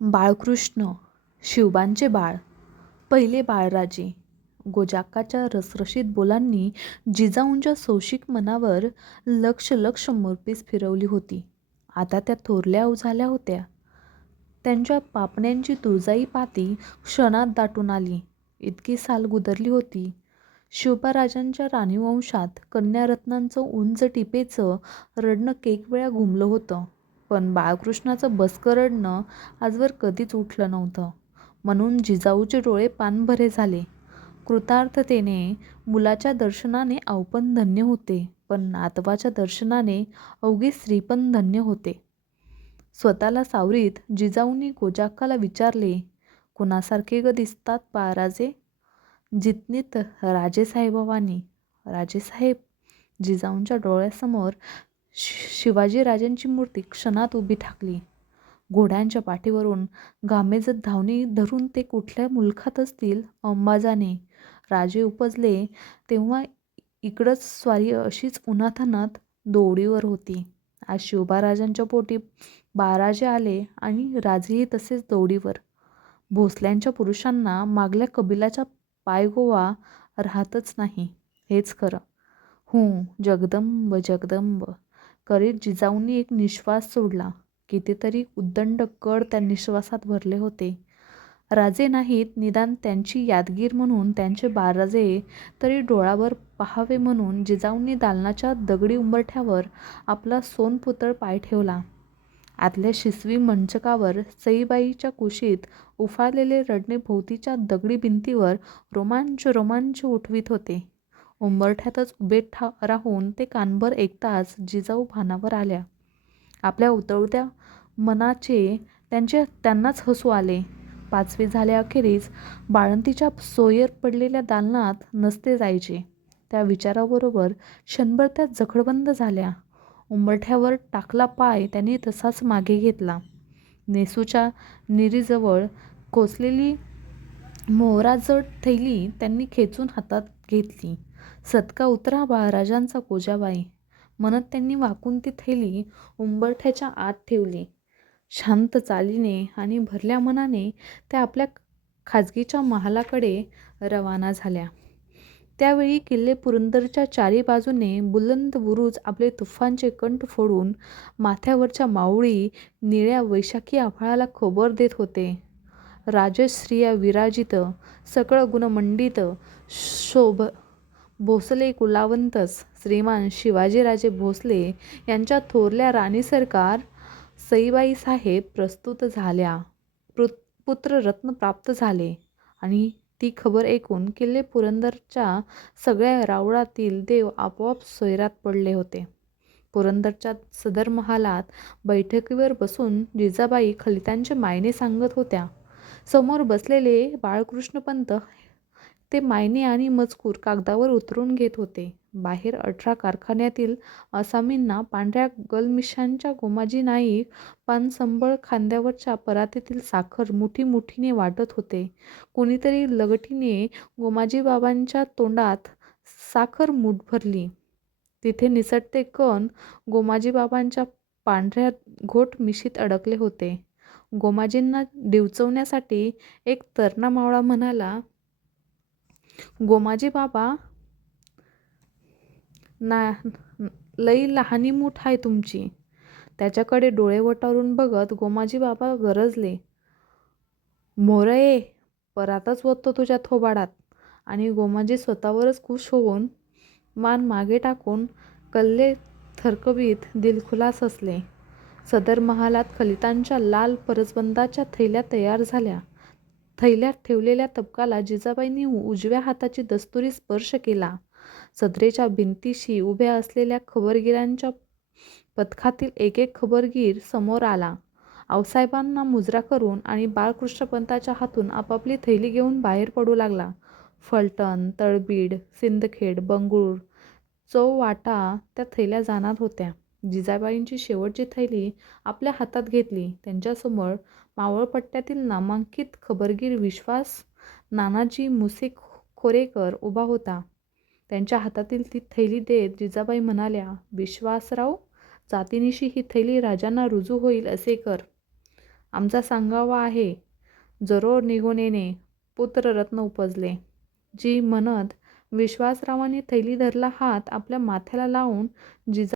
बाळकृष्ण शिवबांचे बाळ पहिले बाळराजे गोजाक्काच्या रसरशीत बोलांनी जिजाऊंच्या सौशिक मनावर लक्ष लक्ष मोरपीस फिरवली होती. आता त्या थोरल्या झाल्या होत्या. त्यांच्या पापण्यांची तुळजाई पाती क्षणात दाटून आली. इतकी साल गुदरली होती. शिवबाराजांच्या राणीवंशात कन्यारत्नांचं उंच टिपेचं रडणं केकवेळा घुमलं होतं. पण बाळकृष्णाचं बसकं रडणं आजवर कधीच उठलं नव्हतं. म्हणून जिजाऊचे डोळे पानभरे झाले. कृतार्थतेने मुलाच्या दर्शनाने आवपण धन्य होते पण नातवाच्या दर्शनाने अवघे स्त्रीपण धन्य होते. स्वतःला सावरीत जिजाऊंनी गोजाक्काला विचारले, कुणासारखे गं दिसतात बाळराजे? जितनीत राजेसाहेबांवानी. राजेसाहेब? जिजाऊंच्या डोळ्यासमोर शि शिवाजीराजांची मूर्ती क्षणात उभी ठाकली. घोड्यांच्या पाठीवरून गामेजत धावणी धरून ते कुठल्या मुलखात असतील अंबाजाने. राजे उपजले तेव्हा इकडंच स्वारी अशीच उन्हातान्हात दौडीवर होती. आज शिवबाराजांच्या पोटी बाराजे आले आणि राजेही तसेच दौडीवर. भोसल्यांच्या पुरुषांना मागल्या कबिलाच्या पायगोवा राहतच नाही, हेच खरं. हूं जगदंब जगदंब करीत जिजाऊंनी एक नि:श्वास सोडला. कितीतरी उद्दंड कड त्या नि:श्वासात भरले होते. राजे नाहीत निदान त्यांची यादगीर म्हणून त्यांचे बाराजे तरी डोळावर पहावे म्हणून जिजाऊंनी दालनाच्या दगडी उंबरठ्यावर आपला सोनपुतळ पाय ठेवला. आतल्या शिसवी मंचकावर सईबाईच्या कुशीत उफाळलेले रडणे भोवतीच्या दगडी भिंतीवर रोमांच रोमांच उठवीत होते. उंबरठ्यातच उभे ठा राहून ते कानभर ऐकताच जिजाऊ भानावर आल्या. आपल्या उतळत्या मनाचे त्यांनाच हसू आले. पाचवी झाल्याअखेरीस बाळंतीच्या सोयर पडलेल्या दालनात नसते जायचे, त्या विचाराबरोबर क्षणभर त्या जखडबंद झाल्या. उंबरठ्यावर टाकला पाय त्यांनी तसाच मागे घेतला. नेसूच्या निरीजवळ कोसलेली मोहराजड थैली त्यांनी खेचून हातात घेतली. सदका उतरा बाळराजांचा गोजाबाई, म्हणत त्यांनी वाकून ती थैली उंबरठ्याच्या आत ठेवली. शांत चालीने आणि भरल्या मनाने त्या आपल्या खाजगीच्या महालाकडे रवाना झाल्या. त्यावेळी किल्ले पुरंदरच्या चारी बाजूने बुलंद बुरुज आपले तुफानचे कंठ फोडून माथ्यावरच्या मावळी निळ्या वैशाखी आभाळाला खबर देत होते. राजश्रिया विराजित, सकळ गुणमंडित शोभ भोसले कुलावंतस श्रीमान शिवाजीराजे भोसले यांच्या थोरल्या राणी सरकार सईबाई साहेब प्रस्तुत झाल्या. पुत्ररत्न प्राप्त झाले आणि ती खबर ऐकून किल्ले पुरंदरच्या सगळ्या रावळातील देव आपोआप सोयरात पडले होते. पुरंदरच्या सदर महालात बैठकीवर बसून जिजाबाई खलितांचे मायने सांगत होत्या. समोर बसलेले बाळकृष्णपंत ते मायने आणि मजकूर कागदावर उतरून घेत होते. बाहेर अठरा कारखान्यातील असामींना पांढऱ्या गलमिशांच्या गोमाजी नाईक पानसंबळ खांद्यावरच्या परातीतील साखर मुठी मुठीने वाटत होते. कोणीतरी लगटीने गोमाजीबाबांच्या तोंडात साखर मूठ भरली तिथे निसटते कण गोमाजीबाबांच्या पांढऱ्या घोट मिशीत अडकले होते. गोमाजींना डिवचवण्यासाठी एक तरणा मावळा म्हणाला, गोमाजी बाबा ना लई लहानी मूठ आहे तुमची. त्याच्याकडे डोळे वटारून बघत गोमाजी बाबा गरजले, मोर ये, परातच ओततो तुझ्या थोबाडात. आणि गोमाजी स्वतःवरच खुश होऊन मान मागे टाकून कल्ले थरकवीत दिलखुलास असले सदर महालात खलितांच्या लाल परसबंदाच्या थैल्या तयार झाल्या. थैल्यात ठेवलेल्या तबकाला जिजाबाईंनी उजव्या हाताची दस्तुरी स्पर्श केला. सदरेच्या भिंतीशी उभ्या असलेल्या खबरगीरांच्या पथकातील एक एक खबरगीर समोर आला. आऊसाहेबांना मुजरा करून आणि बाळकृष्णपंताच्या हातून आपापली थैली घेऊन बाहेर पडू लागला. फलटण, तळबीड, सिंदखेड, बंगळूर, चौवाटा त्या थैल्या जाणार होत्या. जिजाबाईंची शेवटची थैली आपल्या हातात घेतली. त्यांच्यासमोर मावळपट्ट्यातील नामांकित खबरगीर विश्वास नानाजी मुसे खोरेकर उभा होता. त्यांच्या हातातील ती थैली देत जिजाबाई म्हणाल्या, विश्वासराव, जातीनिशी ही थैली राजांना रुजू होईल असे कर. आमचा सांगावा आहे जरोर निघून येणे पुत्ररत्न उपजले जी म्हणत विश्वासरावांनी थैली धरला हात आपल्या माथ्याला लावून जिजा